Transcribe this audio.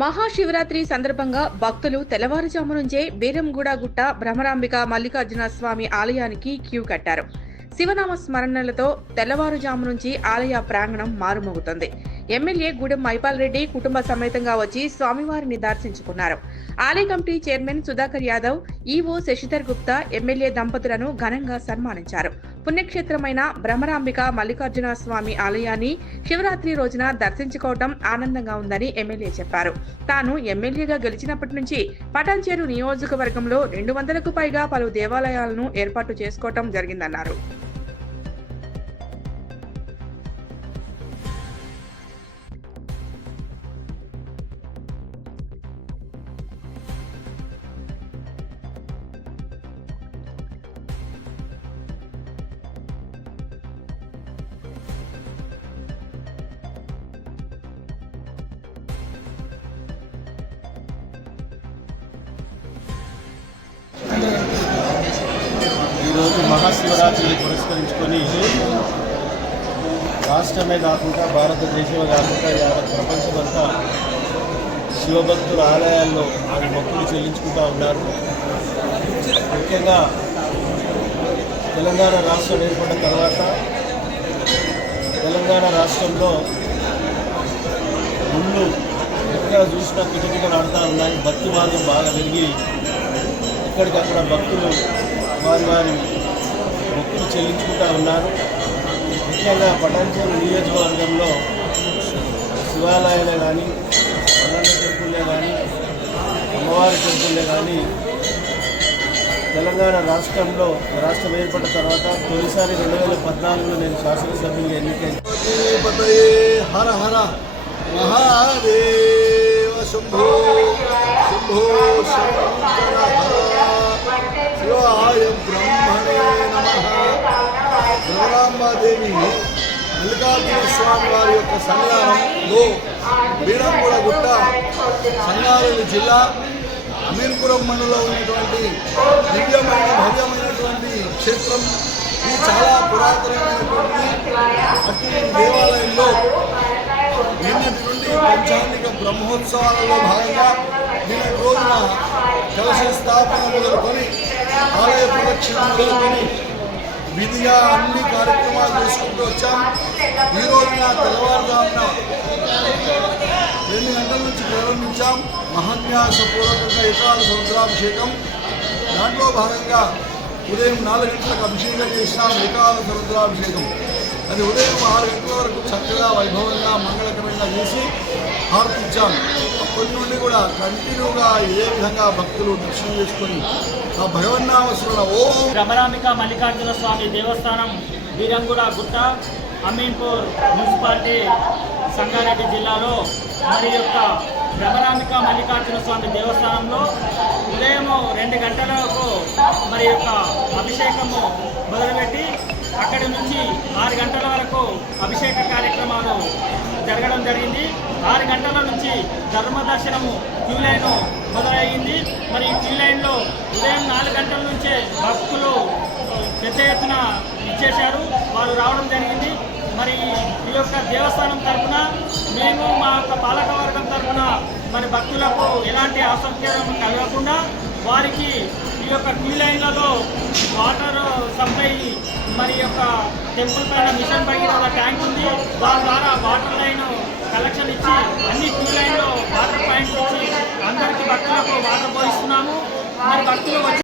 మహాశివరాత్రి సందర్భంగా భక్తులు తెల్లవారుజాము నుంచే బీరంగూడ గుట్ట భ్రమరాంబిక మల్లికార్జున స్వామి ఆలయానికి క్యూ కట్టారు. శివనామ స్మరణలతో తెల్లవారుజాము నుంచి ఆలయ ప్రాంగణం మారుమోగుతుంది. ఎమ్మెల్యే గూడెం మైపాల్ రెడ్డి కుటుంబ సమేతంగా వచ్చి స్వామివారిని దర్శించుకున్నారు. ఆలయ committee chairman Sudhakar Yadav EO Shashidhar Gupta MLA దంపతులను ఘనంగా సన్మానించారు. పుణ్యక్షేత్రమైన భ్రమరాంబిక మల్లికార్జున స్వామి ఆలయాన్ని శివరాత్రి రోజున దర్శించుకోవటం ఆనందంగా ఉందని ఎమ్మెల్యే చెప్పారు. తాను ఎమ్మెల్యేగా గెలిచినప్పటి నుంచి పటాన్చేరు నియోజకవర్గంలో రెండు వందలకు పైగా పలు దేవాలయాలను ఏర్పాటు చేసుకోవటం జరిగిందన్నారు. ఈరోజు మహాశివరాత్రిని పురస్కరించుకొని రాష్ట్రమే కాకుండా భారతదేశమే కాకుండా యావత్ ప్రపంచమంతా శివభక్తుల ఆలయాల్లో వారి భక్తులు చెల్లించుకుంటూ ఉన్నారు. ముఖ్యంగా తెలంగాణ రాష్ట్రం ఏర్పడిన తర్వాత తెలంగాణ రాష్ట్రంలో ముందు ఎక్కడ చూసినా కిటకిటలు ఆడుతూ ఉన్నాయి. భక్తి మార్గం బాగా పెరిగి ఎక్కడికక్కడ భక్తులు వారి వారి మొక్కులు చెల్లించుకుంటూ ఉన్నారు. ముఖ్యంగా పటాన్చేరు నియోజకవర్గంలో శివాలయాలే కానీ మల్లన్న టెంపుల్లే కానీ అమ్మవారి టెంపుల్లే కానీ తెలంగాణ రాష్ట్రంలో రాష్ట్రం ఏర్పడిన తర్వాత తొలిసారి రెండు వేల పద్నాలుగులో నేను శాసనసభ్యులు ఎన్నికైంది హర హర మహాదేవ శంభో శంభో శంభో. బ్రహ్మాంబాదేవి మల్లికార్జున స్వామి వారి యొక్క సన్నిధానంలో బీరంగూడ గుట్ట సంగారెడ్డి జిల్లా అమీర్పురం మండలంలో ఉన్నటువంటి దివ్యమైన భవ్యమైనటువంటి క్షేత్రం. ఇది చాలా పురాతనమైనటువంటి అట్టి దేవాలయంలో నిన్నటి నుండి పంచాంగిక బ్రహ్మోత్సవాలలో భాగంగా నిన్నటి రోజున కలశ స్థాపన మొదలుకొని ఆలయ ప్రదక్షిణ మొదలుకొని విధిగా అన్ని కార్యక్రమాలు చేసుకుంటూ వచ్చాం. ఈ రోజున తెల్లవారుజామున రెండు గంటల నుంచి ప్రారంభించాం. మహాన్యాసపూర్వకంగా ఎకరాల సముద్రాభిషేకం దాంట్లో భాగంగా ఉదయం నాలుగు గంటలకు అభిషేకం చేసినాం. ఎకరాల సముద్రాభిషేకం అది ఉదయం ఆరు గంటల వరకు చక్కగా వైభవంగా మంగళకరంగా చేసి హారతిచ్చాం అప్పటి నుండి కూడా కంటిన్యూగా ఏ విధంగా భక్తులు దర్శనం చేసుకుని ఆ భగవన్నామస్మరణ ఓ భ్రమరాంబిక మల్లికార్జున స్వామి దేవస్థానం వీరంగుడ గుట్ట అమీన్పూర్ మున్సిపాలిటీ సంగారెడ్డి జిల్లాలో మరి యొక్క భ్రమరాంబిక మల్లికార్జున స్వామి దేవస్థానంలో ఉదయం రెండు గంటలకు మరి యొక్క అభిషేకము మొదలుపెట్టి అక్కడి నుంచి ఆరు గంటల వరకు అభిషేక కార్యక్రమాలు జరగడం జరిగింది. ఆరు గంటల నుంచి ధర్మదర్శనము క్యూ లైన్ మొదలయ్యింది. మరి ఈ క్యూ లైన్లో ఉదయం నాలుగు గంటల నుంచే భక్తులు పెద్ద ఎత్తున ఇచ్చేశారు వారు రావడం జరిగింది. మరి ఈ యొక్క దేవస్థానం తరఫున మేము మా యొక్క పాలకవర్గం తరఫున మరి భక్తులకు ఎలాంటి అసౌకర్యం కలగకుండా వారికి ఈ యొక్క క్యూ లైన్లలో వాటర్ సప్లై మరి యొక్క టెంపుల్ పైన మిషన్ భగీరథ ట్యాంక్ ఉంది. దాని ద్వారా వాటర్ లైన్ కలెక్షన్ ఇచ్చి అన్ని క్యూ లైన్లో వాటర్ పాయింట్స్ ఇచ్చి అందరికీ భక్తులకు వాటర్ పోయిస్తున్నాము. మరి భక్తులు